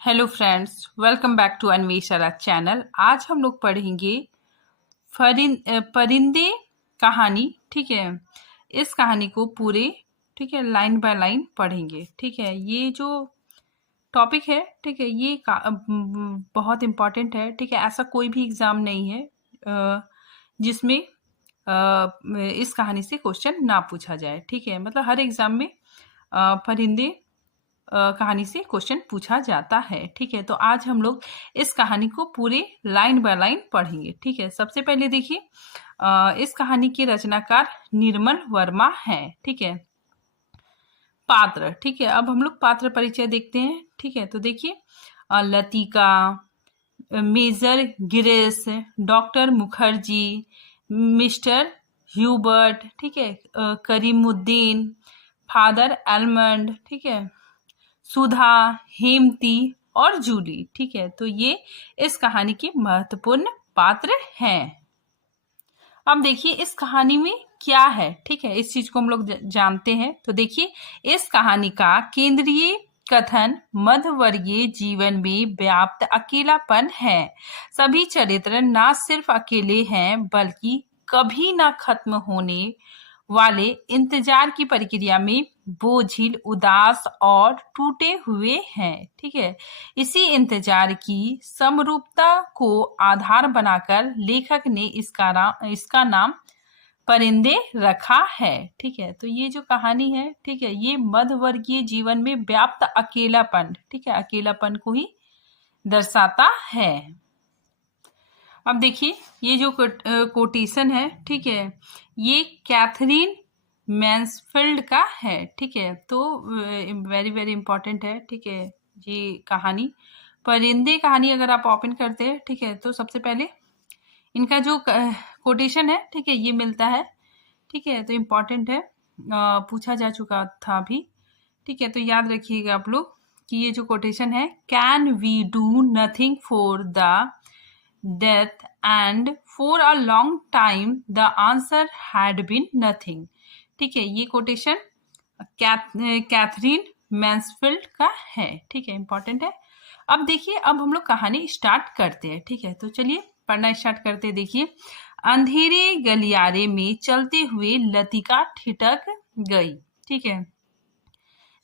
Hello friends, welcome back to Anvesha channel. आज हम लोग पढ़ेंगे परिंदे कहानी। ठीक है, इस कहानी को पूरे ठीक है लाइन बाय लाइन पढ़ेंगे। ठीक है, ये जो टॉपिक है ठीक है ये बहुत इम्पोर्टेंट है। ठीक है, ऐसा कोई भी एग्ज़ाम नहीं है जिसमें इस कहानी से क्वेश्चन ना पूछा जाए। ठीक है, मतलब हर एग्ज़ाम में परिंदे कहानी से क्वेश्चन पूछा जाता है। ठीक है, तो आज हम लोग इस कहानी को पूरे लाइन बाय लाइन पढ़ेंगे। ठीक है, सबसे पहले देखिए इस कहानी के रचनाकार निर्मल वर्मा हैं। ठीक है, पात्र। ठीक है, अब हम लोग पात्र परिचय देखते हैं। ठीक है, तो देखिए Latika, major Girish, doctor Mukherjee, mister Hubert, ठीक है, करीमुद्दीन, फादर एलमंड, ठीक है, सुधा, हेमती और जूली। ठीक है, तो ये इस कहानी के महत्वपूर्ण पात्र हैं। अब देखिए इस कहानी में क्या है। ठीक है, इस चीज को हम लोग जानते हैं। तो देखिए इस कहानी का केंद्रीय कथन मध्यवर्गीय जीवन में व्याप्त अकेलापन है। सभी चरित्र ना सिर्फ अकेले हैं बल्कि कभी ना खत्म होने वाले इंतजार की प्रक्रिया में बोझिल, उदास और टूटे हुए हैं। ठीक है, इसी इंतजार की समरूपता को आधार बनाकर लेखक ने इसका नाम परिंदे रखा है। ठीक है, तो ये जो कहानी है ठीक है ये मध्यवर्गीय जीवन में व्याप्त अकेलापन, ठीक है, अकेलापन को ही दर्शाता है। अब देखिए ये जो कोटेशन है ठीक है ये कैथरीन मैन्सफील्ड का है। ठीक है, तो वेरी वेरी इंपॉर्टेंट है। ठीक है, ये कहानी परिंदे कहानी अगर आप ओपन करते हैं ठीक है तो सबसे पहले इनका जो कोटेशन है ठीक है ये मिलता है। ठीक है, तो इम्पॉर्टेंट है, पूछा जा चुका था अभी। ठीक है, तो याद रखिएगा आप लोग कि ये जो कोटेशन है, can we do nothing for the death and for a long time the answer had been nothing. ठीक है, ये कोटेशन कैथरीन मैन्सफील्ड का है। ठीक है, इंपॉर्टेंट है। अब देखिए अब हम लोग कहानी स्टार्ट करते हैं। ठीक है, तो चलिए पढ़ना स्टार्ट करते हैं। देखिए अंधेरे गलियारे में चलते हुए लतिका ठिठक गई। ठीक है,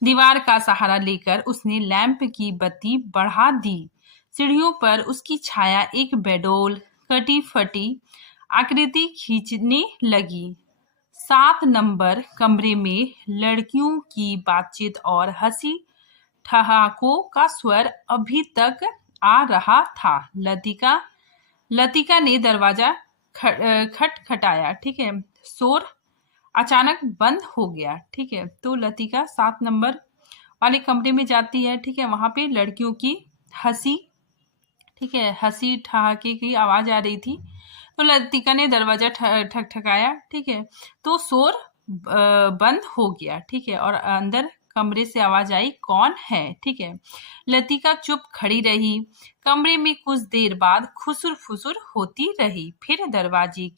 दीवार का सहारा लेकर उसने लैंप की बत्ती बढ़ा दी। सीढ़ियों पर उसकी छाया एक बेडोल कटी फटी आकृति खींचने लगी। 7 नंबर कमरे में लड़कियों की बातचीत और हंसी ठहाकों का स्वर अभी तक आ रहा था। लतिका ने दरवाजा खटखटाया। ठीक है, शोर अचानक बंद हो गया। ठीक है, तो लतिका 7 नंबर वाले कमरे में जाती है। ठीक है, वहां पे लड़कियों की हंसी, ठीक है, हंसी ठहाके की आवाज आ रही थी। तो लतिका ने दरवाजा ठकठकाया। ठीक है, तो शोर बंद हो गया। ठीक है, और अंदर कमरे से आवाज आई, कौन है। ठीक है, लतिका चुप खड़ी रही। कमरे में कुछ देर बाद खुसुर फुसुर होती रही। फिर दरवाजे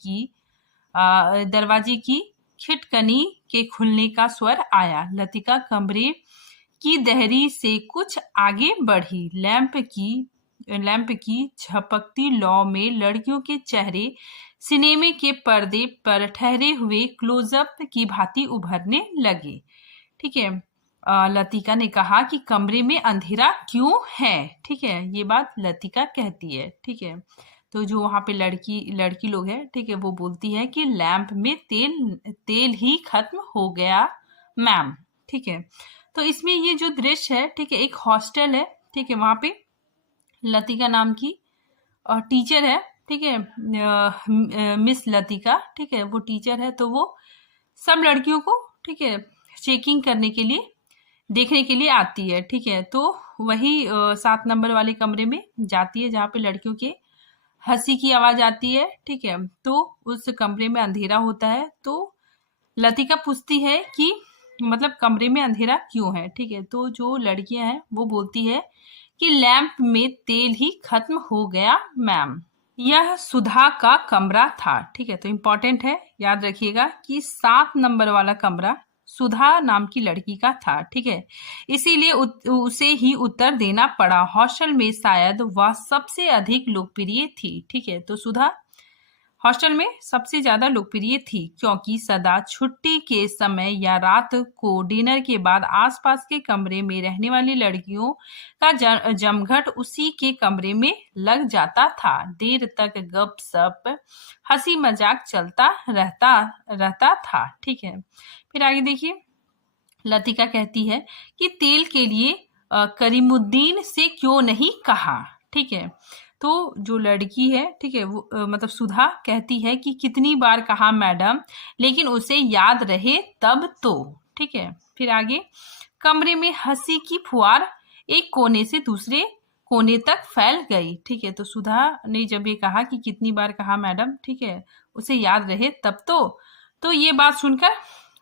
की खिटकनी के खुलने का स्वर आया। लतिका कमरे की दहरी से कुछ आगे बढ़ी। लैंप की झपकती लौ में लड़कियों के चेहरे सिनेमे के पर्दे पर ठहरे हुए क्लोजअप की भांति उभरने लगे। ठीक है, लतिका ने कहा कि कमरे में अंधेरा क्यों है। ठीक है, ये बात लतिका कहती है। ठीक है, तो जो वहां पे लड़की लोग है ठीक है वो बोलती है कि लैंप में तेल ही खत्म हो गया मैम। ठीक है, तो इसमें ये जो दृश्य है ठीक है एक हॉस्टल है। ठीक है, वहां पे लतिका नाम की टीचर है। ठीक है, मिस लतिका, ठीक है, वो टीचर है। तो वो सब लड़कियों को ठीक है चेकिंग करने के लिए देखने के लिए आती है। ठीक है, तो वही 7 नंबर वाले कमरे में जाती है जहाँ पे लड़कियों के हंसी की आवाज आती है। ठीक है, तो उस कमरे में अंधेरा होता है। तो लतिका पूछती है कि मतलब कमरे में अंधेरा क्यों है। ठीक है, तो जो लड़कियां हैं वो बोलती है कि लैंप में तेल ही खत्म हो गया मैम। यह सुधा का कमरा था। ठीक है, तो इम्पोर्टेंट है, याद रखिएगा कि 7 नंबर वाला कमरा सुधा नाम की लड़की का था, ठीक है। इसीलिए उसे ही उत्तर देना पड़ा। हॉस्टल में शायद वह सबसे अधिक लोकप्रिय थी, ठीक है। तो सुधा हॉस्टल में सबसे ज्यादा लोकप्रिय थी क्योंकि सदा छुट्टी के समय या रात को डिनर के बाद आसपास के कमरे में रहने वाली लड़कियों का जमघट उसी के कमरे में लग जाता था। देर तक गपशप हंसी मजाक चलता रहता था, ठीक है। फिर आगे देखिए, लतिका कहती है कि तेल के लिए करीमुद्दीन से क्यों नहीं कहा, ठीक है। तो जो लड़की है, ठीक है, वो मतलब सुधा कहती है कि कितनी बार कहा मैडम, लेकिन उसे याद रहे तब तो, ठीक है। फिर आगे, कमरे में हंसी की फुहार एक कोने से दूसरे कोने तक फैल गई, ठीक है। तो सुधा ने जब ये कहा कि कितनी बार कहा मैडम, ठीक है, उसे याद रहे तब तो ये बात सुनकर,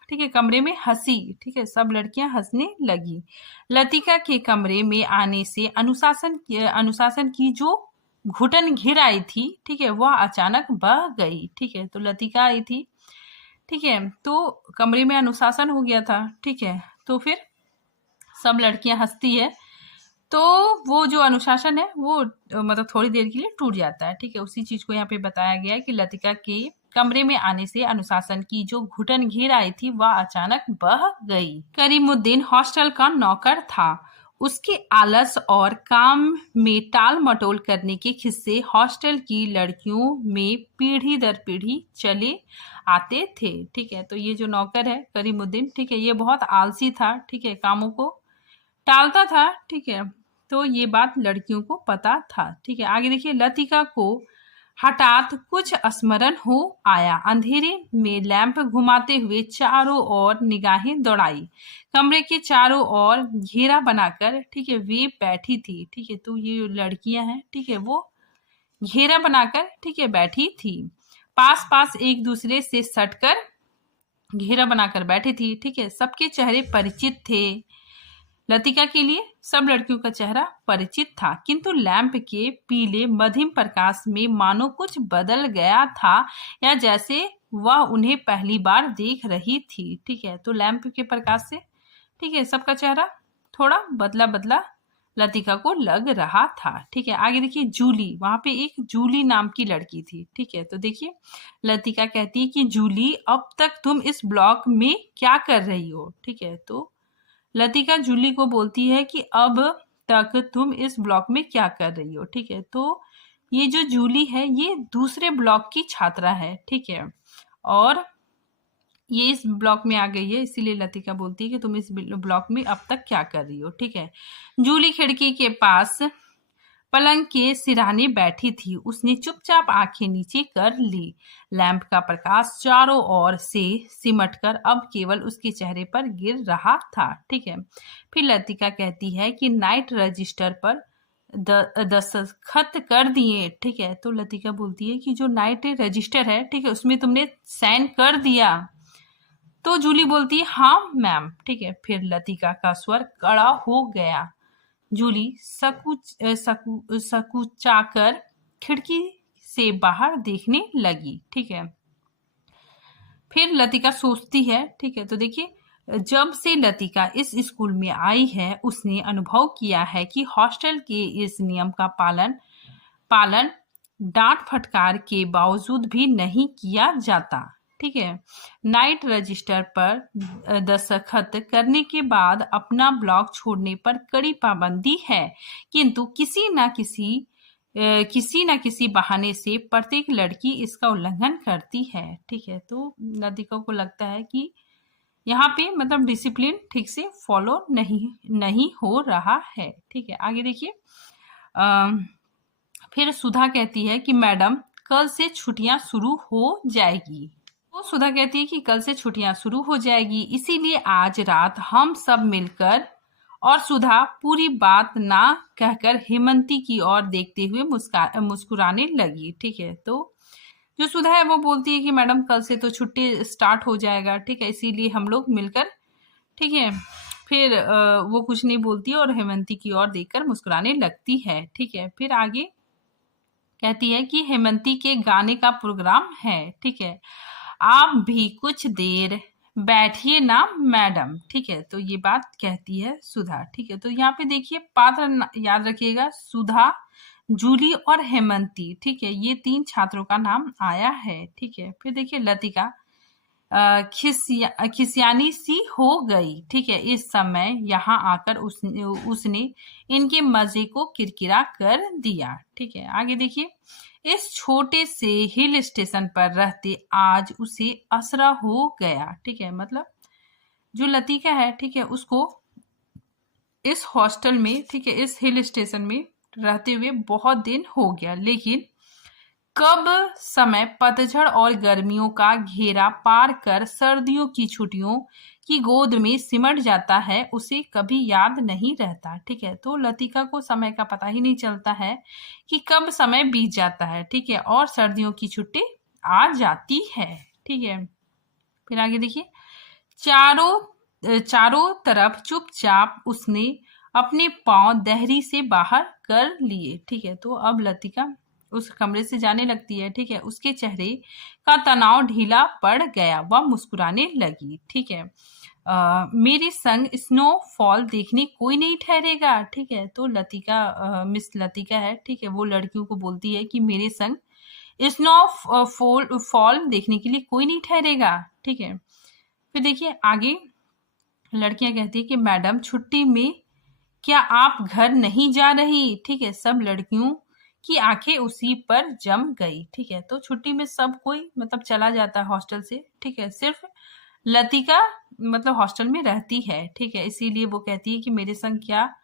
ठीक है, कमरे में हंसी, ठीक है, सब लड़कियां हंसने लगी। लतिका के कमरे में आने से अनुशासन की जो घुटन घिर आई थी, ठीक है, वह अचानक बह गई, ठीक है। तो लतिका आई थी, ठीक है, तो कमरे में अनुशासन हो गया था, ठीक है। तो फिर सब लड़कियां हंसती है, तो वो जो अनुशासन है वो मतलब थोड़ी देर के लिए टूट जाता है, ठीक है। उसी चीज को यहाँ पे बताया गया है कि लतिका के कमरे में आने से अनुशासन की जो घुटन घिर आई थी वह अचानक बह गई। करीमुद्दीन हॉस्टल का नौकर था। उसके आलस और काम में टाल मटोल करने के किस्से हॉस्टल की लड़कियों में पीढ़ी दर पीढ़ी चले आते थे, ठीक है। तो ये जो नौकर है करीमुद्दीन, ठीक है, ये बहुत आलसी था, ठीक है, कामों को टालता था, ठीक है। तो ये बात लड़कियों को पता था, ठीक है। आगे देखिए, लतिका को हठात कुछ स्मरण हो आया। अंधेरे में लैंप घुमाते हुए चारों ओर निगाहें दौड़ाई। कमरे के चारों ओर घेरा बनाकर, ठीक है, वे बैठी थी, ठीक है। तो ये लड़कियां हैं, ठीक है, वो घेरा बनाकर, ठीक है, बैठी थी। पास पास एक दूसरे से सटकर घेरा बनाकर बैठी थी, ठीक है। सबके चेहरे परिचित थे। लतिका के लिए सब लड़कियों का चेहरा परिचित था, किंतु लैंप के पीले मध्यम प्रकाश में मानो कुछ बदल गया था, या जैसे वह उन्हें पहली बार देख रही थी, ठीक है। तो लैंप के प्रकाश से, ठीक है, सबका चेहरा थोड़ा बदला बदला लतिका को लग रहा था, ठीक है। आगे देखिए, जूली, वहां पे एक जूली नाम की लड़की थी, ठीक है। तो देखिए, लतिका कहती है कि जूली, अब तक तुम इस ब्लॉक में क्या कर रही हो, ठीक है। तो लतिका जूली को बोलती है कि अब तक तुम इस ब्लॉक में क्या कर रही हो, ठीक है। तो ये जो जूली है ये दूसरे ब्लॉक की छात्रा है, ठीक है, और ये इस ब्लॉक में आ गई है, इसीलिए लतिका बोलती है कि तुम इस ब्लॉक में अब तक क्या कर रही हो, ठीक है। जूली खिड़की के पास पलंग के सिरहाने बैठी थी। उसने चुपचाप आंखें नीचे कर ली। लैंप का प्रकाश चारों ओर से सिमटकर अब केवल उसके चेहरे पर गिर रहा था, ठीक है। फिर लतिका कहती है कि नाइट रजिस्टर पर दस्तखत कर दिए, ठीक है। तो लतिका बोलती है कि जो नाइट रजिस्टर है, ठीक है, उसमें तुमने साइन कर दिया। तो जूली बोलती है हाँ मैम, ठीक है। फिर लतिका का स्वर कड़ा हो गया। जूली सकुचाकर खिड़की से बाहर देखने लगी, ठीक है। फिर लतिका सोचती है, ठीक है। तो देखिए, जब से लतिका इस स्कूल में आई है उसने अनुभव किया है कि हॉस्टल के इस नियम का पालन डांट फटकार के बावजूद भी नहीं किया जाता, ठीक है। नाइट रजिस्टर पर दस्तखत करने के बाद अपना ब्लॉक छोड़ने पर कड़ी पाबंदी है, किंतु किसी न किसी बहाने से प्रत्येक लड़की इसका उल्लंघन करती है, ठीक है। तो लतिका को लगता है कि यहाँ पे मतलब डिसिप्लिन ठीक से फॉलो नहीं हो रहा है, ठीक है। आगे देखिए, फिर सुधा कहती है कि मैडम कल से छुट्टियां शुरू हो जाएगी। तो सुधा कहती है कि कल से छुट्टियां शुरू हो जाएगी, इसीलिए आज रात हम सब मिलकर, और सुधा पूरी बात ना कहकर हेमंती की ओर देखते हुए मुस्कुराने लगी, ठीक है। तो जो सुधा है वो बोलती है कि मैडम कल से तो छुट्टी स्टार्ट हो जाएगा, ठीक है, इसीलिए हम लोग मिलकर, ठीक है। फिर वो कुछ नहीं बोलती और हेमंती की ओर देखकर मुस्कुराने लगती है, ठीक है। फिर आगे कहती है कि हेमंती के गाने का प्रोग्राम है, ठीक है, आप भी कुछ देर बैठिए ना मैडम, ठीक है। तो ये बात कहती है सुधा, ठीक है। तो यहाँ पे देखिए पात्र याद रखिएगा, सुधा, जूली और हेमंती, ठीक है। ये 3 छात्रों का नाम आया है, ठीक है। फिर देखिए लतिका खिसियानी सी हो गई, ठीक है। इस समय यहाँ आकर उसने इनके मजे को किरकिरा कर दिया, ठीक है। आगे देखिए, इस छोटे से हिल स्टेशन पर रहते आज उसे असरा हो गया, ठीक है। मतलब जो लतिका है, ठीक है, उसको इस हॉस्टल में, ठीक है, इस हिल स्टेशन में रहते हुए बहुत दिन हो गया, लेकिन कब समय पतझड़ और गर्मियों का घेरा पार कर सर्दियों की छुट्टियों की गोद में सिमट जाता है, उसे कभी याद नहीं रहता, ठीक है। तो लतिका को समय का पता ही नहीं चलता है कि कब समय बीत जाता है, ठीक है, और सर्दियों की छुट्टी आ जाती है, ठीक है। फिर आगे देखिए, चारों तरफ चुपचाप उसने अपने पांव दहरी से बाहर कर लिए, ठीक है। तो अब लतिका उस कमरे से जाने लगती है, ठीक है। उसके चेहरे का तनाव ढीला पड़ गया, वह मुस्कुराने लगी, ठीक है। मेरे संग स्नोफॉल देखने कोई नहीं ठहरेगा, ठीक है। तो लतिका मिस लतिका है, ठीक है, वो लड़कियों को बोलती है कि मेरे संग फॉल देखने के लिए कोई नहीं ठहरेगा, ठीक है। फिर देखिए आगे लड़कियां कहती है कि मैडम छुट्टी में क्या आप घर नहीं जा रही, ठीक है। सब लड़कियों की आंखें उसी पर जम गई, ठीक है। तो छुट्टी में सब कोई मतलब चला जाता है हॉस्टल से, ठीक है। सिर्फ लतिका मतलब हॉस्टल में रहती है, ठीक है। इसीलिए वो कहती है कि मेरे संग क्या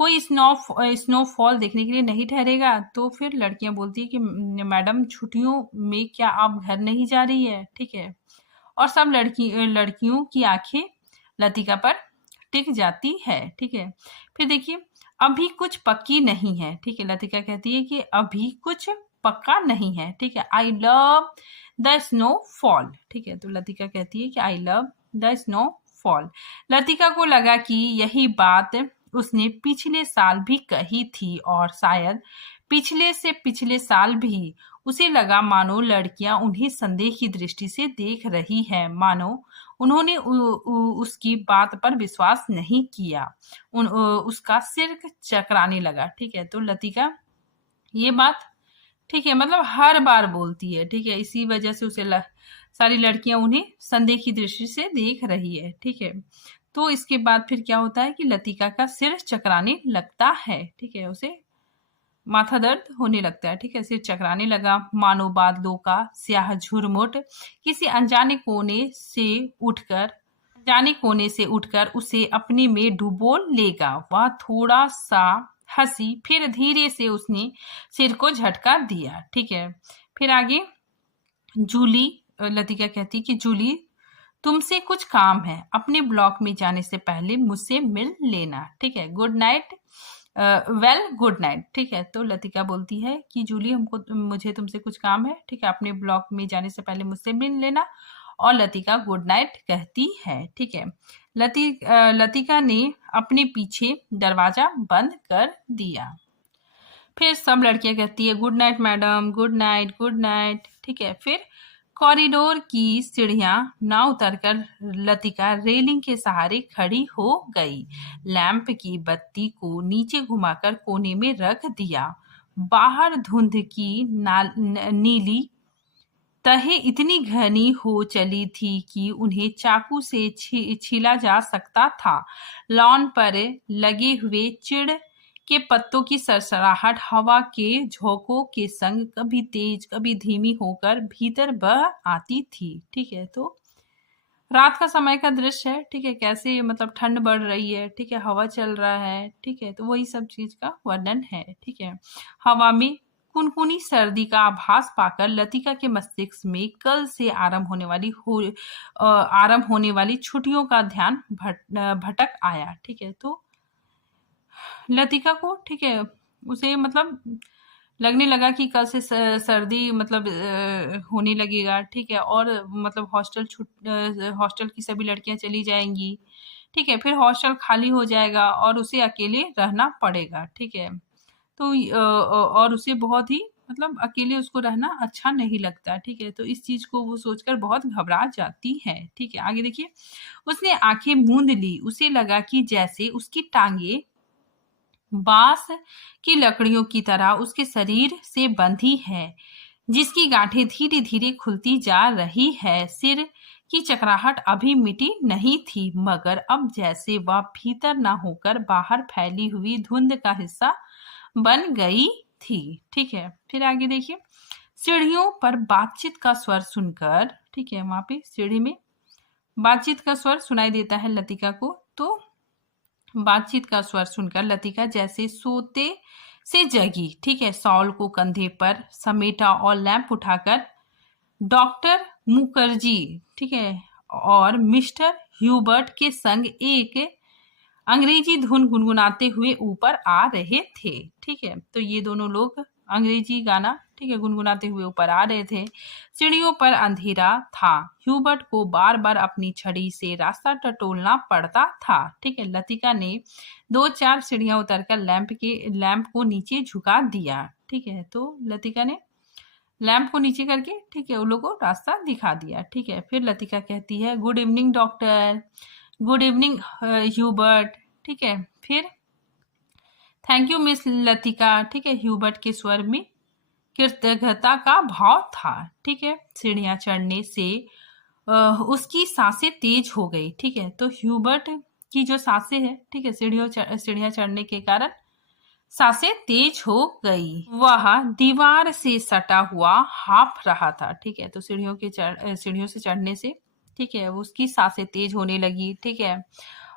कोई स्नोफॉल देखने के लिए नहीं ठहरेगा। तो फिर लड़कियां बोलती है कि मैडम छुट्टियों में क्या आप घर नहीं जा रही है, ठीक है। और सब लड़कियों की आंखें लतिका पर टिक जाती है, ठीक है। फिर देखिए, अभी कुछ पक्की नहीं है, ठीक है। लतिका कहती है कि अभी कुछ पक्का नहीं है, ठीक है। I love the snow fall, ठीक है। तो लतिका कहती है कि I love the snow fall. Latika को लगा कि यही बात उसने पिछले साल भी कही थी, और शायद पिछले से पिछले साल भी। उसे लगा मानो लड़कियां उन्हें संदेह की दृष्टि से देख रही है, मानो उन्होंने उसकी बात पर विश्वास नहीं किया। उसका सिर चकराने लगा, ठीक है। तो लतिका ये बात, ठीक है, मतलब हर बार बोलती है, ठीक है। इसी वजह से सारी लड़कियां उन्हें संदेह की दृष्टि से देख रही है, ठीक है। तो इसके बाद फिर क्या होता है कि लतिका का सिर चकराने लगता है, ठीक है। उसे माथा दर्द होने लगता है, ठीक है। सिर चकराने लगा, मानो बादलों का स्याह झुरमुट किसी अनजाने कोने से उठकर उसे अपने में डुबो लेगा। वह थोड़ा सा हंसी, फिर धीरे से उसने सिर को झटका दिया, ठीक है। फिर आगे जूली, लतिका कहती कि जूली, तुमसे कुछ काम है, अपने ब्लॉक में जाने से पहले मुझसे मिल लेना, ठीक है। Good night. गुड नाइट, ठीक है। तो लतिका बोलती है कि जूली, मुझे तुमसे कुछ काम है, ठीक है, अपने ब्लॉक में जाने से पहले मुझसे मिल लेना। और लतिका गुड नाइट कहती है, ठीक है। लतिका ने अपने पीछे दरवाजा बंद कर दिया। फिर सब लड़कियां कहती है good night madam, good night, good night, ठीक है। फिर कॉरिडोर की सीढ़ियां ना उतरकर लतिका रेलिंग के सहारे खड़ी हो गई। लैंप की बत्ती को नीचे घुमाकर कोने में रख दिया। बाहर धुंध की नीली तहें इतनी घनी हो चली थी कि उन्हें चाकू से छीला जा सकता था। लॉन पर लगे हुए चिड़ के पत्तों की सरसराहट हवा के झोंकों के संग कभी तेज कभी धीमी होकर भीतर बह आती थी, ठीक है। तो रात का समय का दृश्य है, ठीक है, कैसे मतलब ठंड बढ़ रही है, ठीक है, हवा चल रहा है, ठीक है। तो वही सब चीज का वर्णन है, ठीक है। हवा में कुनकुनी सर्दी का आभास पाकर लतिका के मस्तिष्क में कल से आरंभ होने वाली छुट्टियों का ध्यान भटक आया, ठीक है। तो लतिका को, ठीक है, उसे मतलब लगने लगा कि कल से सर्दी मतलब होने लगेगा, ठीक है। और मतलब हॉस्टल की सभी लड़कियां चली जाएंगी, ठीक है। फिर हॉस्टल खाली हो जाएगा और उसे अकेले रहना पड़ेगा, ठीक है। तो और उसे बहुत ही मतलब अकेले उसको रहना अच्छा नहीं लगता, ठीक है। तो इस चीज को वो सोचकर बहुत घबरा जाती है, ठीक है। आगे देखिए, उसने आंखें मूंद ली, उसे लगा कि जैसे उसकी टांगे बांस की लकड़ियों की तरह उसके शरीर से बंधी है, जिसकी गांठें धीरे धीरे खुलती जा रही है। सिर की चकराहट अभी मिटी नहीं थी, मगर अब जैसे वह भीतर न होकर बाहर फैली हुई धुंध का हिस्सा बन गई थी, ठीक है। फिर आगे देखिए, सीढ़ियों पर बातचीत का स्वर सुनकर, ठीक है, वहां पे सीढ़ी में बातचीत का स्वर सुनाई देता है लतिका को। तो बातचीत का स्वर सुनकर लतिका जैसे सोते से जगी, ठीक है। शॉल को कंधे पर समेटा और लैंप उठाकर डॉक्टर मुखर्जी, ठीक है, और मिस्टर ह्यूबर्ट के संग एक अंग्रेजी धुन गुनगुनाते हुए ऊपर आ रहे थे, ठीक है। तो ये दोनों लोग अंग्रेजी गाना, ठीक है, गुनगुनाते हुए ऊपर आ रहे थे। सीढ़ियों पर अंधेरा था, ह्यूबर्ट को बार बार अपनी छड़ी से रास्ता टटोलना पड़ता था, ठीक है। लतिका ने 2-4 सीढ़ियां उतरकर लैंप को नीचे झुका दिया, ठीक है। तो लतिका ने लैंप को नीचे करके, ठीक है, उन लोगों को रास्ता दिखा दिया, ठीक है। फिर लतिका कहती है, good evening doctor, good evening Hubert, ठीक है। फिर थैंक यू मिस लतिका, ठीक है, ह्यूबर्ट के स्वर में कृतज्ञता का भाव था, ठीक है। सीढ़ियां चढ़ने से उसकी सांसें तेज हो गई, ठीक है। तो ह्यूबर्ट की जो सांसें है, ठीक है, सीढ़ियां चढ़ने के कारण सांसें तेज हो गई। वह दीवार से सटा हुआ हाफ रहा था, ठीक है। तो सीढ़ियों से चढ़ने से, ठीक है, उसकी सांसें तेज होने लगी, ठीक है,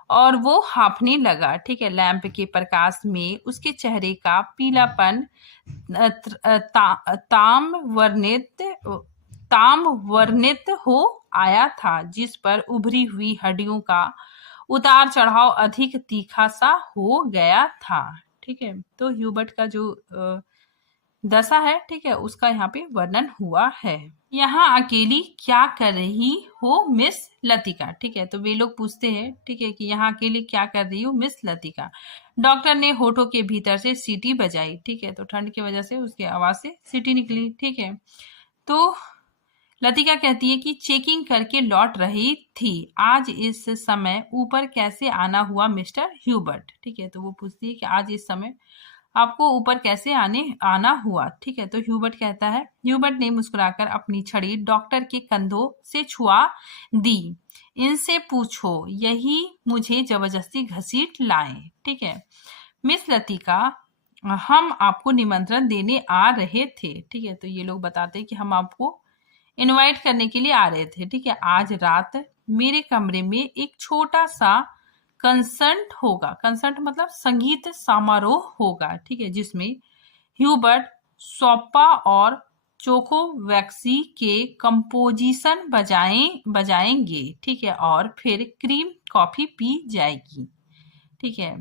और वो हांफने लगा, ठीक है। लैंप के प्रकाश में उसके चेहरे का पीलापन ताम वर्णित हो आया था, जिस पर उभरी हुई हड्डियों का उतार चढ़ाव अधिक तीखा सा हो गया था, ठीक है। तो ह्यूबर्ट का जो दशा है, ठीक है, उसका यहाँ पे वर्णन हुआ है। यहाँ अकेली क्या कर रही हो मिस लतिका, ठीक है। तो वे लोग पूछते हैं, ठीक है, कि यहाँ अकेली क्या कर रही हो मिस लतिका। डॉक्टर ने होठों के भीतर से सीटी बजाई, ठीक है। तो ठंड की वजह से उसकी आवाज से सीटी निकली, ठीक है। तो लतिका कहती है कि चेकिंग करके लौट रही थी, आज इस समय ऊपर कैसे आना हुआ मिस्टर ह्यूबर्ट, ठीक है। तो वो पूछती है कि आज इस समय आपको ऊपर कैसे आना हुआ, ठीक है। तो ह्यूबर्ट ने मुस्कुराकर अपनी छड़ी डॉक्टर के कंधों से छुआ दी। इनसे पूछो, यही मुझे जबरदस्ती घसीट लाए, ठीक है। मिस लतिका, हम आपको निमंत्रण देने आ रहे थे, ठीक है। तो ये लोग बताते हैं कि हम आपको इनवाइट करने के लिए आ रहे थे, ठीक है। आज रात मेरे कमरे में एक छोटा सा कंसर्ट होगा, कंसर्ट मतलब संगीत समारोह होगा, ठीक है, जिसमें ह्यूबर्ट सोप्पा और चोकोवैक्सी के कंपोजिशन बजाएंगे, ठीक है, और फिर क्रीम कॉफी पी जाएगी, ठीक है।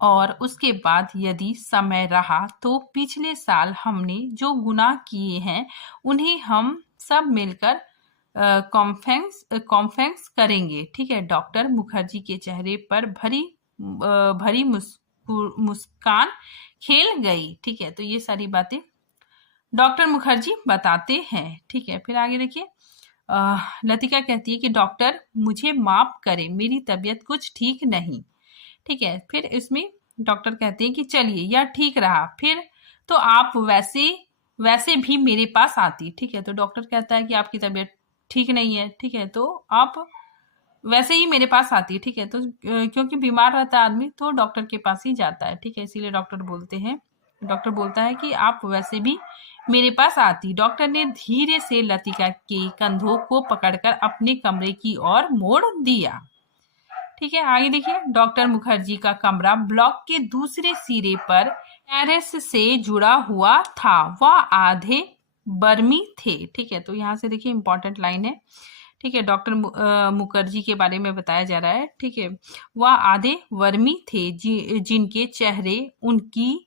और उसके बाद यदि समय रहा तो पिछले साल हमने जो गुनाह किए हैं उन्हें हम सब मिलकर कॉन्फ्रेंस करेंगे, ठीक है। डॉक्टर मुखर्जी के चेहरे पर भरी मुस्कान खेल गई, ठीक है। तो ये सारी बातें डॉक्टर मुखर्जी बताते हैं, ठीक है। फिर आगे देखिए, लतिका कहती है कि डॉक्टर मुझे माफ करें, मेरी तबीयत कुछ ठीक नहीं, ठीक है। फिर इसमें डॉक्टर कहते हैं कि चलिए यह ठीक रहा, फिर तो आप वैसे भी मेरे पास आती, ठीक है। तो डॉक्टर कहता है कि आपकी तबीयत ठीक नहीं है, ठीक है, तो आप वैसे ही मेरे पास आती है, ठीक है। तो क्योंकि बीमार रहता है आदमी तो डॉक्टर के पास ही जाता है, ठीक है। इसीलिए डॉक्टर बोलता है कि आप वैसे भी मेरे पास आती। डॉक्टर ने धीरे से लतिका के कंधों को पकड़कर अपने कमरे की ओर मोड़ दिया, ठीक है। आगे देखिए, डॉक्टर मुखर्जी का कमरा ब्लॉक के दूसरे सिरे पर टेरेस से जुड़ा हुआ था, वह आधे बर्मी थे, ठीक है। तो यहाँ से देखिए इंपॉर्टेंट लाइन है, ठीक है। डॉक्टर मुखर्जी के बारे में बताया जा रहा है, ठीक है। वह आधे वर्मी थे, जिनके चेहरे उनकी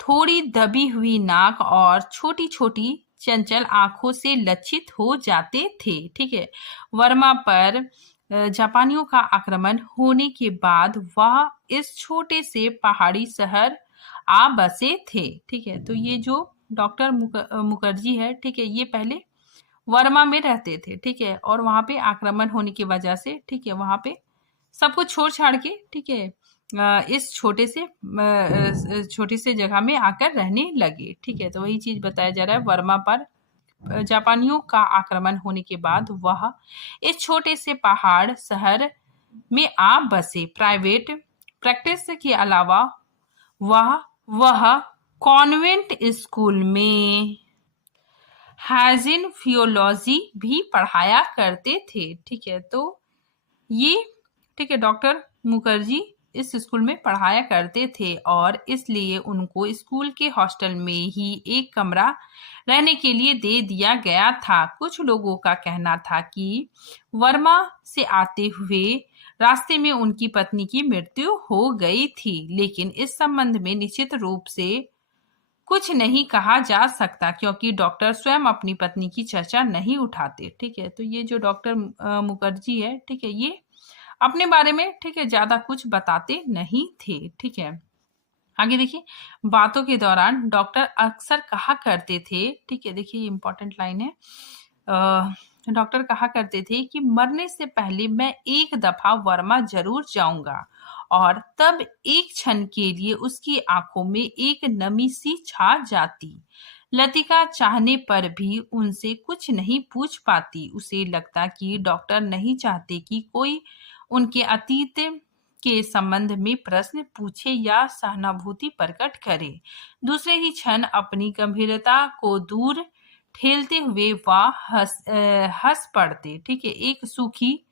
थोड़ी दबी हुई नाक और छोटी छोटी चंचल आंखों से लक्षित हो जाते थे, ठीक है। वर्मा पर जापानियों का आक्रमण होने के बाद वह इस छोटे से पहाड़ी शहर आ बसे थे, ठीक है। तो ये जो डॉक्टर मुखर्जी है, ठीक है, ये पहले वर्मा में रहते थे, ठीक है, और वहाँ पे आक्रमण होने की वजह से, ठीक है, वहाँ पे सब कुछ छोड़ छाड़ के, ठीक है, इस छोटी से जगह में आकर रहने लगे, ठीक है। तो वही चीज बताया जा रहा है, वर्मा पर जापानियों का आक्रमण होने के बाद वह इस छोटे से पहाड़ शहर में आ बसे। प्राइवेट प्रैक्टिस के अलावा वह कॉन्वेंट स्कूल में हाजिन थियोलॉजी भी पढ़ाया करते थे, ठीक है। तो ये, ठीक है, डॉक्टर मुखर्जी इस स्कूल में पढ़ाया करते थे और इसलिए उनको स्कूल के हॉस्टल में ही एक कमरा रहने के लिए दे दिया गया था। कुछ लोगों का कहना था कि वर्मा से आते हुए रास्ते में उनकी पत्नी की मृत्यु हो गई थी, लेकिन इस संबंध में निश्चित रूप से कुछ नहीं कहा जा सकता क्योंकि डॉक्टर स्वयं अपनी पत्नी की चर्चा नहीं उठाते, ठीक है। तो ये जो डॉक्टर मुखर्जी है, ठीक है, ये अपने बारे में, ठीक है, ज्यादा कुछ बताते नहीं थे, ठीक है। आगे देखिए, बातों के दौरान डॉक्टर अक्सर कहा करते थे, ठीक है, देखिए इंपॉर्टेंट लाइन है, डॉक्टर कहा करते थे कि मरने से पहले मैं एक दफा वर्मा जरूर जाऊंगा, और तब एक क्षण के लिए उसकी आंखों में एक नमी सी छा जाती। लतिका चाहने पर भी उनसे कुछ नहीं पूछ पाती। उसे लगता कि डॉक्टर नहीं चाहते कि कोई उनके अतीत के संबंध में प्रश्न पूछे या सहानुभूति प्रकट करे। दूसरे ही क्षण अपनी गंभीरता को दूर ठेलते हुए वह हंस पड़ते, ठीक है, एक सूखी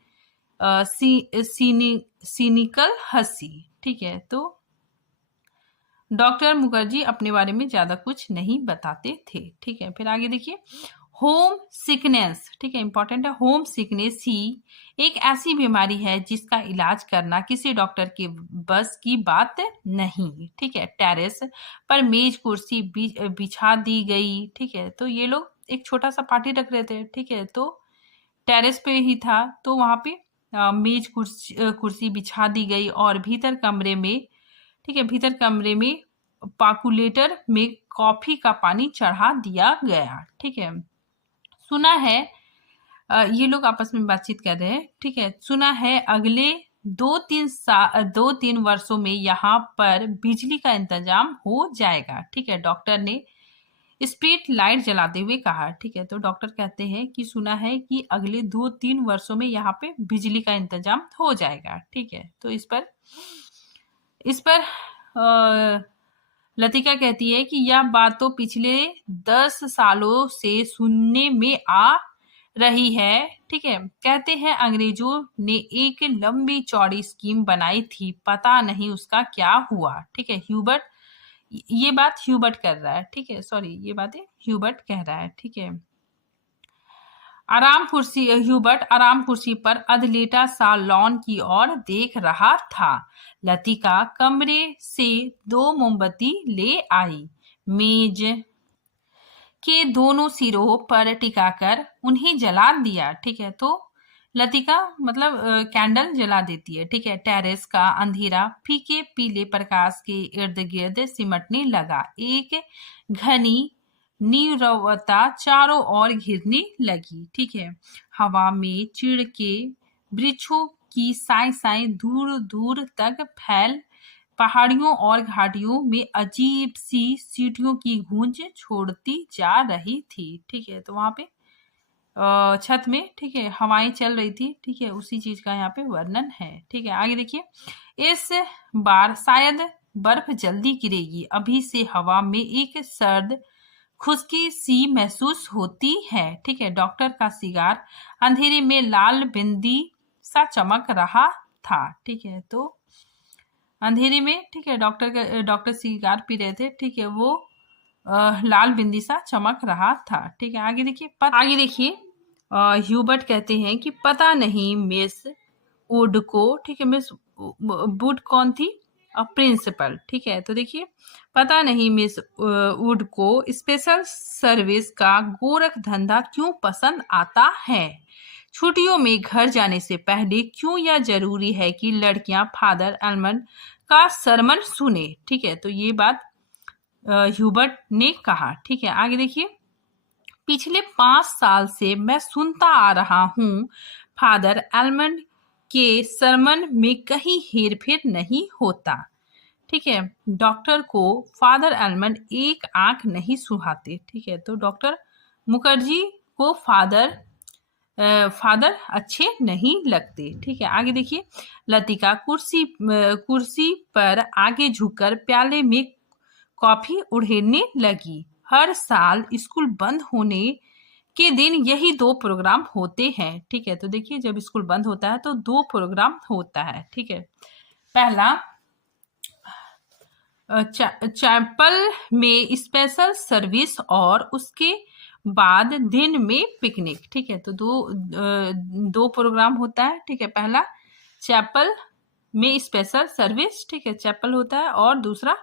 सीनिकल हंसी, ठीक है। तो डॉक्टर मुखर्जी अपने बारे में ज्यादा कुछ नहीं बताते थे, ठीक है। फिर आगे देखिए, होम सिकनेस, ठीक है, इंपॉर्टेंट है। होम सिकनेस ही एक ऐसी बीमारी है जिसका इलाज करना किसी डॉक्टर के बस की बात नहीं, ठीक है। टेरेस पर मेज कुर्सी बिछा दी गई, ठीक है। तो ये लोग एक छोटा सा पार्टी रख रहे थे, ठीक है, तो टेरेस पे ही था, तो वहां पे मेज कुर्सी बिछा दी गई और भीतर कमरे में, ठीक है, भीतर कमरे में पाकुलेटर में कॉफी का पानी चढ़ा दिया गया, ठीक है। सुना है, ये लोग आपस में बातचीत कर रहे हैं, ठीक है। सुना है अगले 2-3 वर्षों में यहाँ पर बिजली का इंतजाम हो जाएगा, ठीक है, डॉक्टर ने स्ट्रीट लाइट जलाते हुए कहा, ठीक है। तो डॉक्टर कहते हैं कि सुना है कि अगले 2-3 वर्षों में यहाँ पे बिजली का इंतजाम हो जाएगा, ठीक है। तो इस पर लतिका कहती है कि यह बात तो पिछले 10 सालों से सुनने में आ रही है, ठीक है। कहते हैं अंग्रेजों ने एक लंबी चौड़ी स्कीम बनाई थी, पता नहीं उसका क्या हुआ, ठीक है। ये बात ह्यूबर्ट कर रहा है, ठीक है, सॉरी, ये बातें ह्यूबर्ट कह रहा है, ठीक है। ह्यूबर्ट आराम कुर्सी पर अधलेटा सा लॉन की ओर देख रहा था। लतिका कमरे से 2 मोमबत्ती ले आई, मेज के दोनों सिरों पर टिकाकर उन्हें जला दिया, ठीक है। तो लतिका मतलब कैंडल जला देती है, ठीक है। टेरेस का अंधेरा फीके पीले प्रकाश के इर्द गिर्द सिमटने लगा। एक घनी नीरवता चारों ओर घिरने लगी, ठीक है। हवा में चिड़ के वृक्षों की साई साई दूर दूर तक फैल पहाड़ियों और घाटियों में अजीब सी सीटियों की गूंज छोड़ती जा रही थी, ठीक है। तो वहां पे छत में, ठीक है, हवाएं चल रही थी, ठीक है, उसी चीज का यहाँ पे वर्णन है, ठीक है। आगे देखिए, इस बार शायद बर्फ जल्दी गिरेगी, अभी से हवा में एक सर्द खुश्की सी महसूस होती है, ठीक है। डॉक्टर का सिगार अंधेरे में लाल बिंदी सा चमक रहा था, ठीक है। तो अंधेरे में, ठीक है, डॉक्टर सिगार पी रहे थे, ठीक है, वो लाल बिंदी सा चमक रहा था, ठीक है। आगे देखिए, ह्यूबर्ट कहते हैं कि पता नहीं मिस वुड को, ठीक है, मिस वुड कौन थी? प्रिंसिपल, ठीक है। तो देखिए, पता नहीं मिस वुड को स्पेशल सर्विस का गोरख धंधा क्यों पसंद आता है। छुट्टियों में घर जाने से पहले क्यों यह जरूरी है कि लड़कियां फादर एलमंड का सरमन सुने, ठीक है। तो ये बात ह्यूबर्ट ने कहा। ठीक है, आगे देखिए, पिछले 5 साल से मैं सुनता आ रहा हूँ फादर एलमंड के सरमन में कहीं हेरफेर नहीं होता। ठीक है, डॉक्टर को फादर एलमंड एक आंख नहीं सुहाते। ठीक है, तो डॉक्टर मुखर्जी को फादर अच्छे नहीं लगते। ठीक है, आगे देखिए, लतिका कुर्सी पर आगे झुककर प्याले में कॉफी उड़ेलने लगी। हर साल स्कूल बंद होने के दिन यही 2 प्रोग्राम होते हैं। ठीक है, तो देखिए, जब स्कूल बंद होता है तो 2 प्रोग्राम होता है। ठीक है, पहला चैपल में स्पेशल सर्विस और उसके बाद दिन में पिकनिक। ठीक है, तो दो प्रोग्राम होता है। ठीक है, पहला चैपल में स्पेशल सर्विस, ठीक है, चैपल होता है, और दूसरा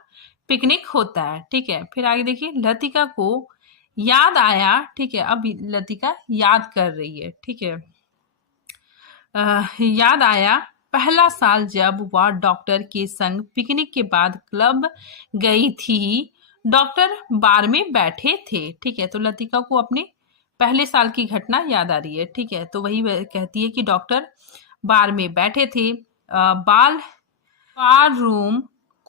पिकनिक होता है। ठीक है, फिर आगे देखिए, लतिका को याद आया। ठीक है, अब लतिका याद कर रही है। ठीक है, याद आया पहला साल जब वह डॉक्टर के संग पिकनिक के बाद क्लब गई थी। डॉक्टर बार में बैठे थे। ठीक है, तो लतिका को अपने पहले साल की घटना याद आ रही है। ठीक है, तो वही कहती है कि डॉक्टर बार में बैठे थे। बार रूम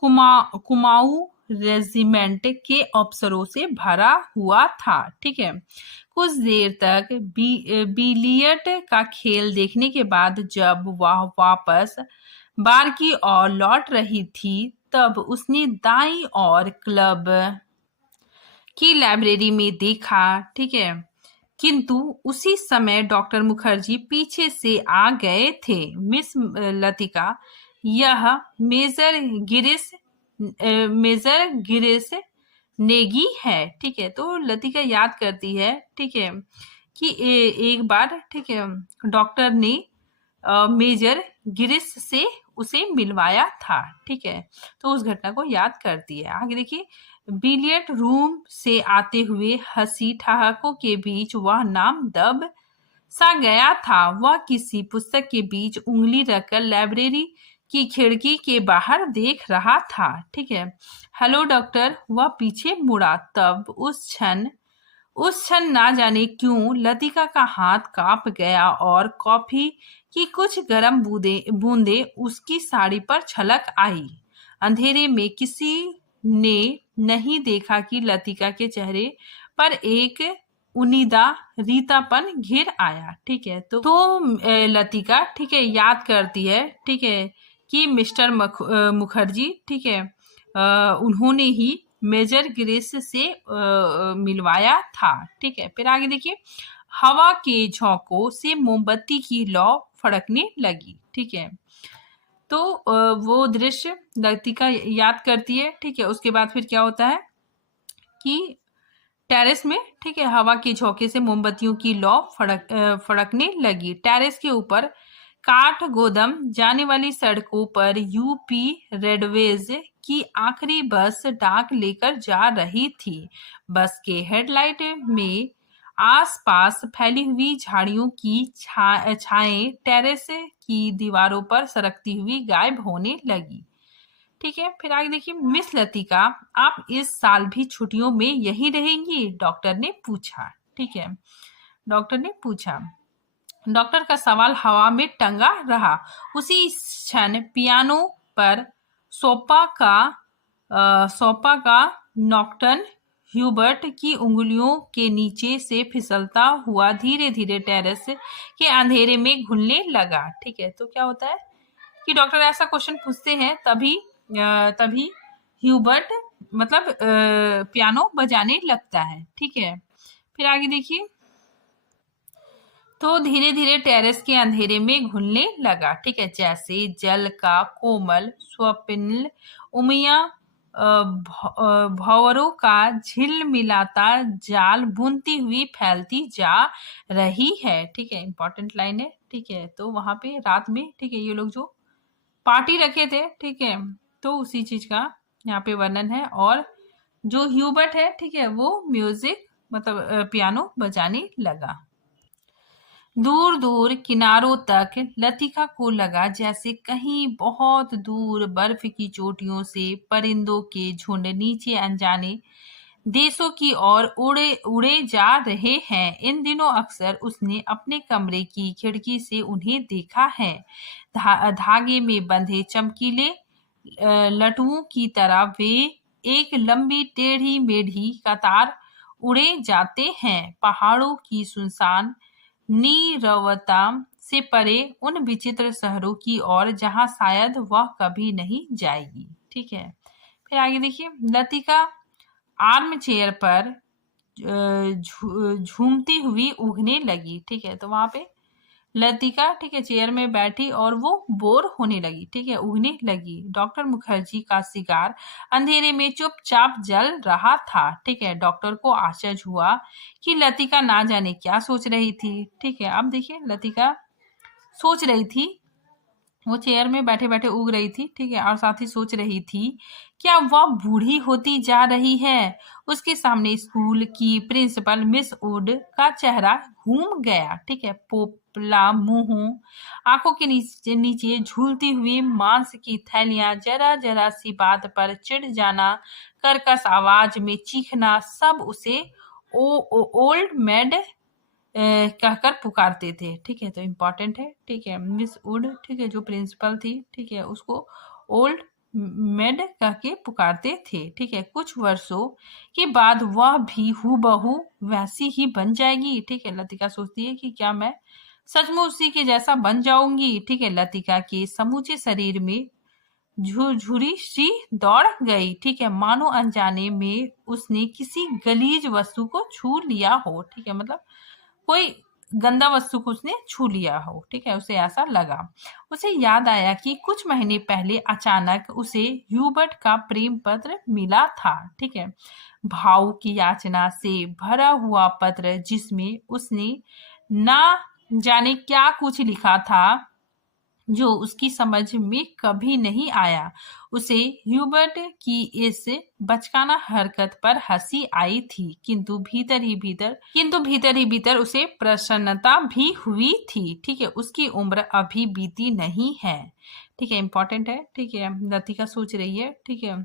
कुमाऊं रेजिमेंट के अफसरों से भरा हुआ था। ठीक है, कुछ देर तक बिलियर्ड का खेल देखने के बाद जब वह वापस बार की ओर लौट रही थी, तब उसने दाईं ओर क्लब की लाइब्रेरी में देखा। ठीक है, किंतु उसी समय डॉक्टर मुखर्जी पीछे से आ गए थे। मिस लतिका, यह मेजर गिरीश नेगी है। ठीक है, तो लतिका याद करती है, ठीक है, कि एक बार, ठीक है, डॉक्टर ने मेजर गिरीश से उसे मिलवाया था। ठीक है, तो उस घटना को याद करती है। आगे देखिए, बिलियर्ड रूम से आते हुए हंसी ठहाकों के बीच वह नाम दब सा गया था। वह किसी पुस्तक के बीच उंगली रखकर लाइब्रेरी की खिड़की के बाहर देख रहा था। ठीक है, हेलो डॉक्टर, वह पीछे मुड़ा। तब उस क्षण ना जाने क्यों लतिका का हाथ कांप गया और कॉफी की कुछ गर्म बूंदे उसकी साड़ी पर छलक आई। अंधेरे में किसी ने नहीं देखा कि लतिका के चेहरे पर एक उनीदा रीतापन घिर आया। ठीक है, तो लतिका, ठीक है, याद करती है, ठीक है, कि मिस्टर मुखर्जी, ठीक है, उन्होंने ही मेजर गिरीश से मिलवाया था। ठीक है, फिर आगे देखिए, हवा के झोंकों से मोमबत्ती की लौ फड़कने लगी। ठीक है, तो वो दृश्य लतिका याद करती है। ठीक है, उसके बाद फिर क्या होता है कि टेरेस में, ठीक है, हवा के झोंके से मोमबत्तियों की लौ फड़कने लगी। टेरेस के ऊपर काठ गोदम जाने वाली सड़कों पर यूपी रेडवेज की आखिरी बस डाक लेकर जा रही थी। बस के हेडलाइट में आसपास फैली हुई झाड़ियों की छाएं टेरेस की दीवारों पर सरकती हुई गायब होने लगी। ठीक है, फिर आगे देखिए, मिस लतिका, आप इस साल भी छुट्टियों में यही रहेंगी? डॉक्टर ने पूछा। ठीक है, डॉक्टर ने पूछा। डॉक्टर का सवाल हवा में टंगा रहा। उसी क्षण पियानो पर सोपा का नॉक्टर्न ह्यूबर्ट की उंगलियों के नीचे से फिसलता हुआ धीरे धीरे टेरेस के अंधेरे में घुलने लगा। ठीक है, तो क्या होता है कि डॉक्टर ऐसा क्वेश्चन पूछते हैं, तभी ह्यूबर्ट मतलब पियानो बजाने लगता है। ठीक है, फिर आगे देखिए, तो धीरे धीरे टेरेस के अंधेरे में घुलने लगा। ठीक है, जैसे जल का कोमल स्वप्निल उमिया भंवरों का झिलमिलाता जाल बुनती हुई फैलती जा रही है। ठीक है, इंपॉर्टेंट लाइन है। ठीक है, तो वहां पे रात में, ठीक है, ये लोग जो पार्टी रखे थे, ठीक है, तो उसी चीज का यहाँ पे वर्णन है। और जो ह्यूबर्ट है, ठीक है, वो म्यूजिक मतलब पियानो बजाने लगा। दूर दूर किनारों तक लतिका को लगा जैसे कहीं बहुत दूर बर्फ की चोटियों से परिंदों के झुंड नीचे अनजाने देशों की ओर उड़े उड़े जा रहे हैं। इन दिनों अक्सर उसने अपने कमरे की खिड़की से उन्हें देखा है। धागे में बंधे चमकीले लटुओं की तरह वे एक लंबी टेढ़ी मेढ़ी कतार उड़े जाते हैं, पहाड़ों की सुनसान नीरवता से परे उन विचित्र शहरों की ओर जहां शायद वह कभी नहीं जाएगी। ठीक है, फिर आगे देखिए, लतिका आर्म चेयर पर झूमती हुई उगने लगी। ठीक है, तो वहां पे लतिका, ठीक है, चेयर में बैठी और वो बोर होने लगी। ठीक है, उगने लगी। डॉक्टर मुखर्जी का सिगार अंधेरे में चुपचाप जल रहा था। ठीक है, डॉक्टर को आश्चर्य हुआ कि लतिका ना जाने क्या सोच रही थी। ठीक है, अब देखिए, लतिका सोच रही थी, वो चेयर में बैठे बैठे उग रही थी। ठीक है, और साथ ही सोच रही थी, क्या वह बूढ़ी होती जा रही है? उसके सामने स्कूल की प्रिंसिपल मिस वुड का चेहरा घूम गया। ठीक है, पोपला मुंह, आंखों के नीचे नीचे झूलती हुई मांस की थैलियां, जरा जरा सी बात पर चिढ़ जाना, कर्कश आवाज में चीखना, सब उसे ओल्ड मैड कहकर पुकारते थे। ठीक है, तो इम्पोर्टेंट है। ठीक है, मिस वुड, ठीक है, जो प्रिंसिपल थी, ठीक है, उसको ओल्ड मेड कह के पुकारते थे। ठीक है, कुछ वर्षों के बाद वह भी हूबहू वैसी ही बन जाएगी। ठीक है, लतिका सोचती है कि क्या मैं सचमुच उसी के जैसा बन जाऊंगी। ठीक है, लतिका के समूचे शरीर में झुरझुरी सी दौड़ गई। ठीक है, मानो अनजाने में उसने किसी गलीज वस्तु को छू लिया हो। ठीक है, मतलब कोई गंदा वस्तु को उसने छू लिया हो। ठीक है, उसे ऐसा लगा। उसे याद आया कि कुछ महीने पहले अचानक उसे ह्यूबर्ट का प्रेम पत्र मिला था। ठीक है, भाव की याचना से भरा हुआ पत्र, जिसमें उसने ना जाने क्या कुछ लिखा था जो उसकी समझ में कभी नहीं आया। उसे ह्यूबर्ट की इस बचकाना हरकत पर हंसी आई थी, किंतु भीतर ही भीतर उसे प्रसन्नता भी हुई थी। ठीक है, उसकी उम्र अभी बीती नहीं है। ठीक है, इंपॉर्टेंट है। ठीक है, लतिका सोच रही है, ठीक है,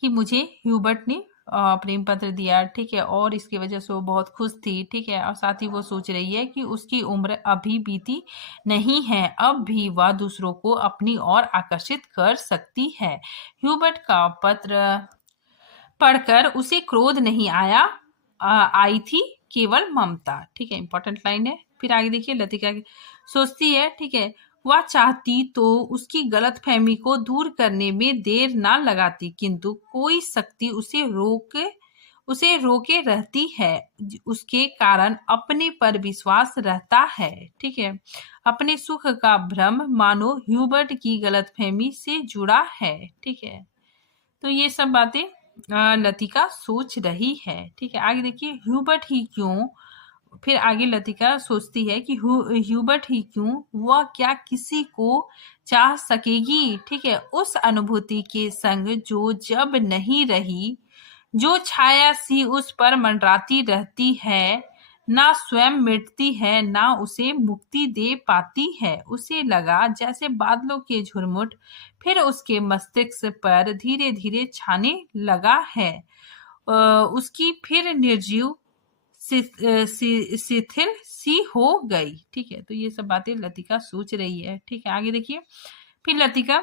कि मुझे ह्यूबर्ट ने प्रेम पत्र दिया। ठीक है, और इसकी वजह से वो बहुत खुश थी। ठीक है, और साथ ही वो सोच रही है कि उसकी उम्र अभी बीती नहीं है, अब भी वह दूसरों को अपनी ओर आकर्षित कर सकती है। ह्यूबर्ट का पत्र पढ़कर उसे क्रोध नहीं आया, आई थी केवल ममता। ठीक है, इंपॉर्टेंट लाइन है। फिर आगे देखिए, लतिका सोचती है, ठीक है, वह चाहती तो उसकी गलतफहमी को दूर करने में देर ना लगाती, किंतु कोई शक्ति उसे रोके रहती है। उसके कारण अपने पर विश्वास रहता है। ठीक है, अपने सुख का भ्रम मानो ह्यूबर्ट की गलतफहमी से जुड़ा है। ठीक है, तो ये सब बातें लतिका सोच रही है। ठीक है, आगे देखिए, ह्यूबर्ट ही क्यों, फिर आगे लतिका सोचती है कि ह्यूबर्ट ही क्यों, वह क्या किसी को चाह सकेगी? ठीक है, उस अनुभूति के संग जो जब नहीं रही, जो छाया सी उस पर मंडराती रहती है, ना स्वयं मिटती है, ना उसे मुक्ति दे पाती है। उसे लगा जैसे बादलों के झुरमुट फिर उसके मस्तिष्क पर धीरे धीरे छाने लगा है। उसकी फिर निर्जीव शिथिल सी हो गई। ठीक है, तो ये सब बातें लतिका सोच रही है। ठीक है, आगे देखिए, फिर लतिका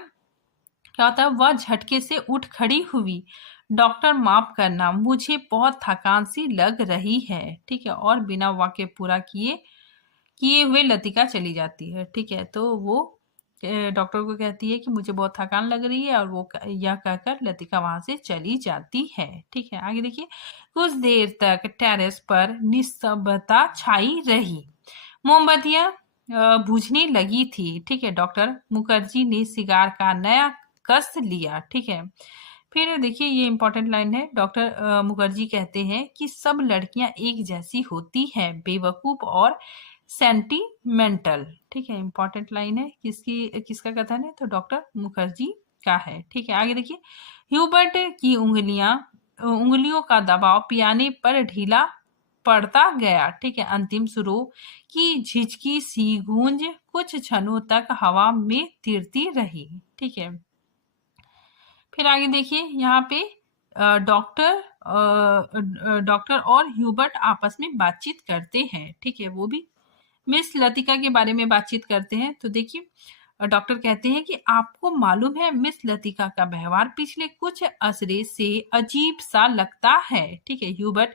क्या होता है, वह झटके से उठ खड़ी हुई। डॉक्टर माफ करना, मुझे बहुत थकान सी लग रही है। ठीक है, और बिना वाक्य पूरा किए किए हुए लतिका चली जाती है। ठीक है, तो वो डॉक्टर को कहती है कि मुझे बहुत थकान लग रही है, और वो यह कहकर लतिका वहां से चली जाती है। ठीक है, आगे देखिए, कुछ देर तक टेरेस पर निस्तब्धता छाई रही। मोमबत्तियां बुझने लगी थी। ठीक है, डॉक्टर मुखर्जी ने सिगार का नया कस लिया। ठीक है, फिर देखिए, ये इंपॉर्टेंट लाइन है। डॉक्टर मुखर्जी कहते हैं कि सब लड़कियां एक जैसी होती हैं, बेवकूफ और सेंटिमेंटल। ठीक है, इंपॉर्टेंट लाइन है। किसका कथन है? तो डॉक्टर मुखर्जी का है। ठीक है, आगे देखिए, ह्यूबर्ट की उंगलियों का दबाव पियाने पर पड़ता गया। ठीक है, अंतिम सुरों की झिझकी सी गूंज कुछ क्षणों तक हवा में तिरती रही। ठीक है, फिर आगे देखिए यहाँ पे डॉक्टर और ह्यूबर्ट आपस में बातचीत करते हैं। ठीक है, वो भी मिस लतिका के बारे में बातचीत करते हैं। तो देखिए डॉक्टर कहते हैं कि आपको मालूम है मिस लतिका का व्यवहार पिछले कुछ अरसे से अजीब सा लगता है। ठीक है, ह्यूबर्ट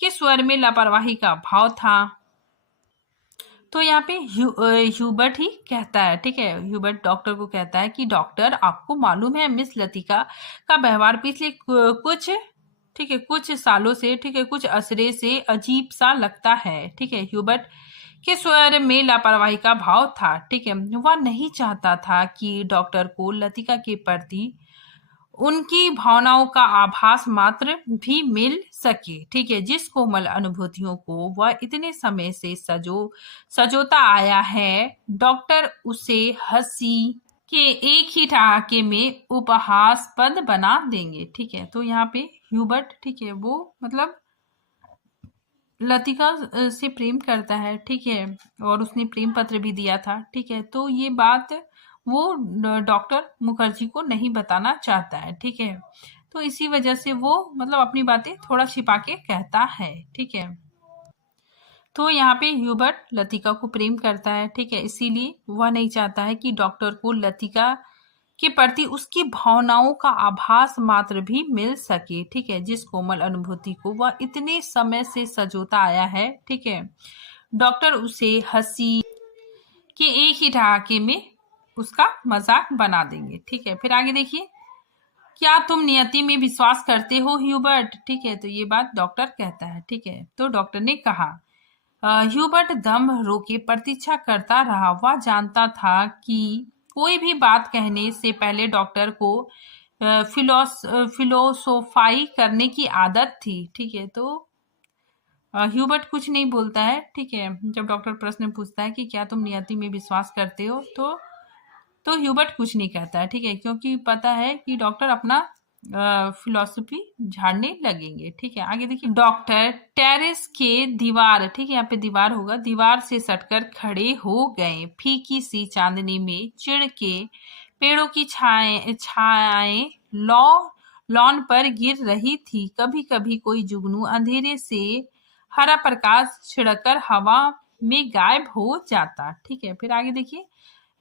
के स्वर में लापरवाही का भाव था। तो यहाँ पे ह्यूबर्ट ही कहता है, ठीक है, ह्यूबर्ट डॉक्टर को कहता है कि डॉक्टर आपको मालूम है मिस लतिका का व्यवहार पिछले कुछ, ठीक है, कुछ सालों से, ठीक है, कुछ अरसे से अजीब सा लगता है। ठीक है, ह्यूबर्ट के स्वर में लापरवाही का भाव था। ठीक है, वह नहीं चाहता था कि डॉक्टर को लतिका के प्रति उनकी भावनाओं का आभास मात्र भी मिल सके। ठीक है, जिस कोमल अनुभूतियों को वह इतने समय से सजोता आया है, डॉक्टर उसे हंसी के एक ही ठहाके में उपहासास्पद बना देंगे। ठीक है, तो यहाँ पे ह्यूबर्ट, ठीक है, वो मतलब लतिका से प्रेम करता है। ठीक है, और उसने प्रेम पत्र भी दिया था। ठीक है, तो ये बात वो डॉक्टर मुखर्जी को नहीं बताना चाहता है। ठीक है, तो इसी वजह से वो मतलब अपनी बातें थोड़ा छिपा के कहता है। ठीक है, तो यहाँ पे ह्यूबर्ट लतिका को प्रेम करता है। ठीक है, इसीलिए वह नहीं चाहता है कि डॉक्टर को लतिका के प्रति उसकी भावनाओं का आभास मात्र भी मिल सके। ठीक है, जिस कोमल अनुभूति को वह इतने समय से सजोता आया है। ठीक है, डॉक्टर उसे हंसी के एक ही ठहाके में उसका मजाक बना देंगे। ठीक है, फिर आगे देखिए, क्या तुम नियति में विश्वास करते हो ह्यूबर्ट? ठीक है, तो ये बात डॉक्टर कहता है। ठीक है, तो डॉक्टर ने कहा, ह्यूबर्ट दम रोके प्रतीक्षा करता रहा। वह जानता था कि कोई भी बात कहने से पहले डॉक्टर को फिलोसोफाई करने की आदत थी। ठीक है, तो ह्यूबर्ट कुछ नहीं बोलता है। ठीक है, जब डॉक्टर प्रश्न पूछता है कि क्या तुम नियति में विश्वास करते हो, तो ह्यूबर्ट कुछ नहीं कहता है। ठीक है, क्योंकि पता है कि डॉक्टर अपना फिलॉसफी झाड़ने लगेंगे। ठीक है, आगे देखिए, डॉक्टर टेरेस के दीवार, ठीक है, यहाँ पे दीवार होगा, दीवार से सटकर खड़े हो गए। फीकी सी चांदनी में चिड़ के पेड़ों की छायाएं लॉन पर गिर रही थी। कभी कभी कोई जुगनू अंधेरे से हरा प्रकाश छिड़कर हवा में गायब हो जाता। ठीक है, फिर आगे देखिए,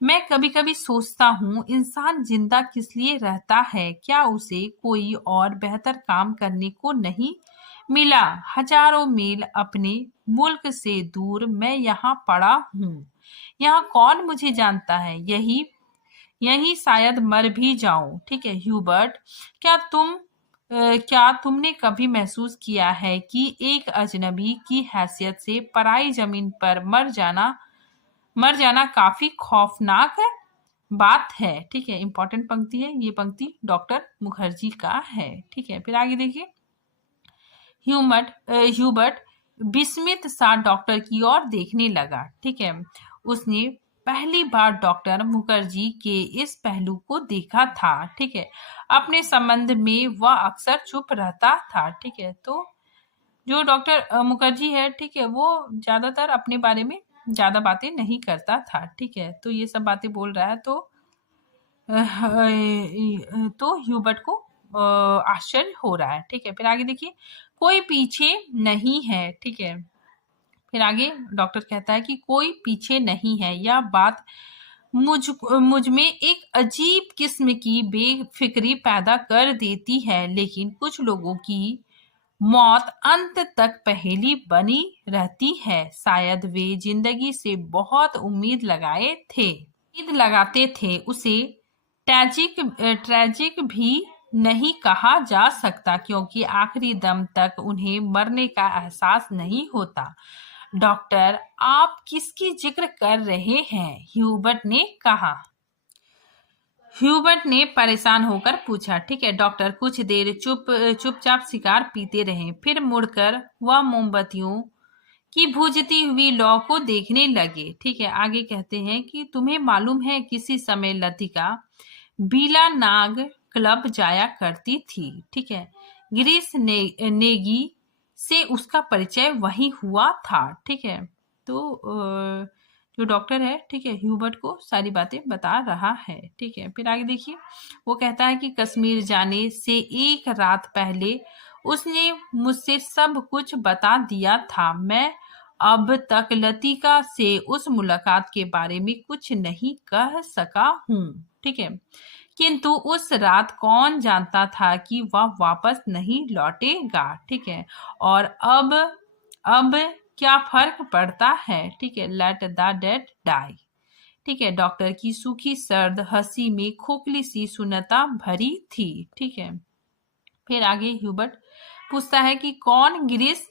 मैं कभी कभी सोचता हूँ इंसान जिंदा किस लिए रहता है? क्या उसे कोई और बेहतर काम करने को नहीं मिला? हजारों मील अपने मुल्क से दूर मैं यहाँ पड़ा हूँ, यहाँ कौन मुझे जानता है? यही शायद मर भी जाऊं। ठीक है, ह्यूबर्ट, क्या तुमने कभी महसूस किया है कि एक अजनबी की हैसियत से पराई जमीन पर मर जाना काफी खौफनाक बात है? ठीक है, इंपॉर्टेंट पंक्ति है, ये पंक्ति डॉक्टर मुखर्जी का है। ठीक है, फिर आगे देखिए, ह्यूबर्ट विस्मित सा डॉक्टर की ओर देखने लगा। ठीक है, उसने पहली बार डॉक्टर मुखर्जी के इस पहलू को देखा था। ठीक है, अपने संबंध में वह अक्सर चुप रहता था। ठीक है, तो जो डॉक्टर मुखर्जी है, ठीक है, वो ज्यादातर अपने बारे में ज्यादा बातें नहीं करता था। ठीक है, तो ये सब बातें बोल रहा है, तो ह्यूबर्ट को आश्चर्य हो रहा है। ठीक है, फिर आगे देखिए, कोई पीछे नहीं है। ठीक है, फिर आगे डॉक्टर कहता है कि कोई पीछे नहीं है। यह बात मुझ में एक अजीब किस्म की बेफिक्री पैदा कर देती है, लेकिन कुछ लोगों की मौत अंत तक पहेली बनी रहती है। शायद वे जिंदगी से बहुत उम्मीद लगाते थे। उसे ट्रेजिक भी नहीं कहा जा सकता, क्योंकि आखिरी दम तक उन्हें मरने का एहसास नहीं होता। डॉक्टर, आप किसकी जिक्र कर रहे हैं? ह्यूबर्ट ने कहा। ह्यूबर्ट ने परेशान होकर पूछा। ठीक है, डॉक्टर कुछ देर चुपचाप सिगार पीते रहे, फिर मुड़कर वह मोमबत्तियों की भुजती हुई लौ को देखने लगे। ठीक है, आगे कहते हैं कि तुम्हें मालूम है किसी समय लतिका बीला नाग क्लब जाया करती थी। ठीक है, गिरीश नेगी से उसका परिचय वही हुआ था। ठीक है, तो जो डॉक्टर है, ठीक है, ह्यूबर्ट को सारी बातें बता रहा है। ठीक है, फिर आगे देखिए, वो कहता है कि कश्मीर जाने से एक रात पहले उसने मुझसे सब कुछ बता दिया था। मैं अब तक लतिका से उस मुलाकात के बारे में कुछ नहीं कह सका हूँ। ठीक है, किंतु उस रात कौन जानता था कि वह वापस नहीं लौटेगा। ठीक है, और अब क्या फर्क पड़ता है। ठीक है, लेट द डेड डाई। ठीक है, डॉक्टर की सूखी सर्द हंसी में खोखली सी सुन्नता भरी थी। ठीक है, फिर आगे ह्यूबर्ट पूछता है कि कौन ग्रिस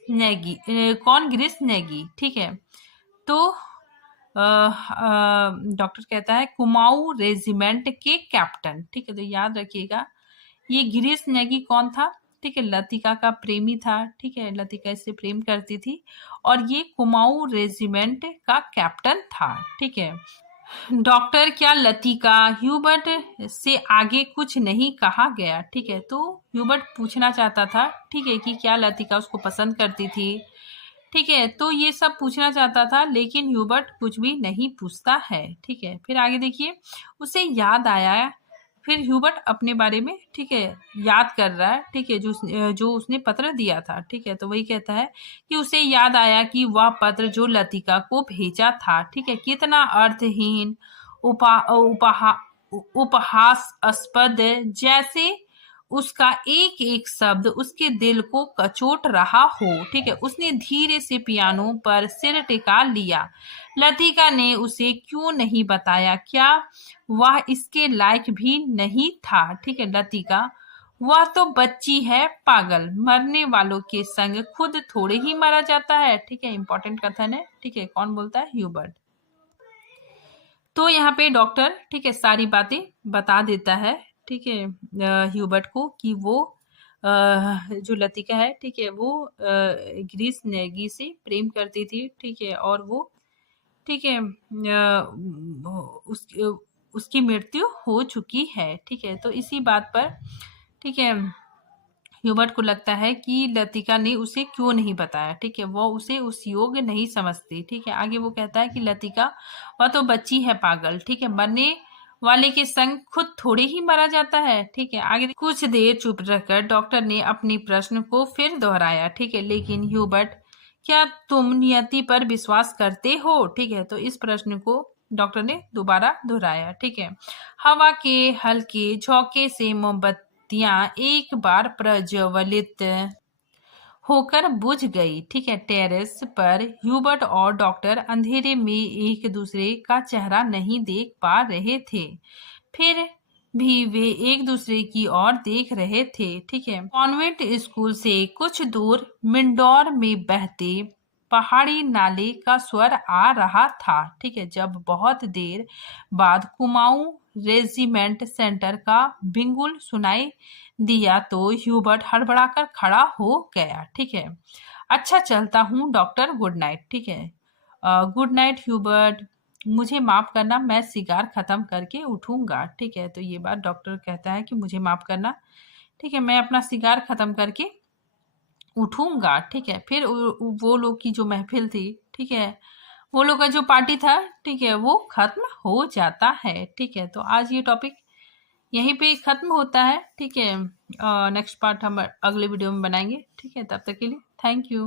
नेगी। ठीक है, तो डॉक्टर कहता है कुमाऊं रेजिमेंट के कैप्टन। ठीक है, तो याद रखिएगा ये गिरीश नेगी कौन था। ठीक है, लतिका का प्रेमी था। ठीक है, लतिका इससे प्रेम करती थी और ये कुमाऊं रेजिमेंट का कैप्टन था। ठीक है, डॉक्टर क्या लतिका ह्यूबर्ट से आगे कुछ नहीं कहा गया। ठीक है, तो ह्यूबर्ट पूछना चाहता था, ठीक है, कि क्या लतिका उसको पसंद करती थी। ठीक है, तो ये सब पूछना चाहता था, लेकिन ह्यूबर्ट कुछ भी नहीं पूछता है। ठीक है, फिर आगे देखिए, उसे याद आया, फिर ह्यूबर्ट अपने बारे में, ठीक है, याद कर रहा है। ठीक है, जो उसने पत्र दिया था। ठीक है, तो वही कहता है कि उसे याद आया कि वह पत्र जो लतिका को भेजा था, ठीक है, कितना अर्थहीन, उपहासास्पद, जैसे उसका एक एक शब्द उसके दिल को कचोट रहा हो। ठीक है, उसने धीरे से पियानो पर सिर टिका लिया। लतिका ने उसे क्यों नहीं बताया? क्या वह इसके लायक भी नहीं था? ठीक है, लतिका, वह तो बच्ची है पागल, मरने वालों के संग खुद थोड़े ही मारा जाता है। ठीक है, इंपॉर्टेंट कथन है। ठीक है, कौन बोलता है? ह्यूबर्ट। तो यहाँ पे डॉक्टर, ठीक है, सारी बातें बता देता है, ठीक है, ह्यूबर्ट को कि वो जो लतिका है, ठीक है, वो ग्रीस नेगी से प्रेम करती थी। ठीक है, और वो, ठीक है, उसकी मृत्यु हो चुकी है। ठीक है, तो इसी बात पर, ठीक है, ह्यूबर्ट को लगता है कि लतिका ने उसे क्यों नहीं बताया। ठीक है, वो उसे उस योग्य नहीं समझती। ठीक है, आगे वो कहता है कि लतिका, वह तो बच्ची है पागल, ठीक है, मरने वाले के संग खुद थोड़े ही मरा जाता है। ठीक है, आगे कुछ देर चुप रहकर डॉक्टर ने अपनी प्रश्न को फिर दोहराया। ठीक है, लेकिन ह्यूबर्ट, क्या तुम नियति पर विश्वास करते हो? ठीक है, तो इस प्रश्न को डॉक्टर ने दोबारा दोहराया। ठीक है, हवा के हल्के झोंके से मोमबत्तियां एक बार प्रज्वलित होकर बुझ गई। ठीक है, टेरेस पर ह्यूबर्ट और डॉक्टर अंधेरे में एक दूसरे का चेहरा नहीं देख पा रहे थे, फिर भी वे एक दूसरे की ओर देख रहे थे। ठीक है, कॉन्वेंट स्कूल से कुछ दूर मिंडोर में बहते पहाड़ी नाले का स्वर आ रहा था। ठीक है, जब बहुत देर बाद कुमाऊं रेजिमेंट सेंटर का बिंगुल सुनाई दिया तो ह्यूबर्ट हड़बड़ाकर खड़ा हो गया। ठीक है, अच्छा चलता हूँ डॉक्टर, गुड नाइट। ठीक है, गुड नाइट ह्यूबर्ट, मुझे माफ करना, मैं सिगार खत्म करके उठूंगा। ठीक है, तो ये बात डॉक्टर कहता है कि मुझे माफ करना, ठीक है, मैं अपना सिगार खत्म करके उठूंगा। ठीक है, फिर वो लोग की जो महफिल थी, ठीक है, वो लोग का जो पार्टी था, ठीक है, वो खत्म हो जाता है। ठीक है, तो आज ये टॉपिक यहीं पे खत्म होता है। ठीक है, नेक्स्ट पार्ट हम अगले वीडियो में बनाएंगे। ठीक है, तब तक के लिए थैंक यू।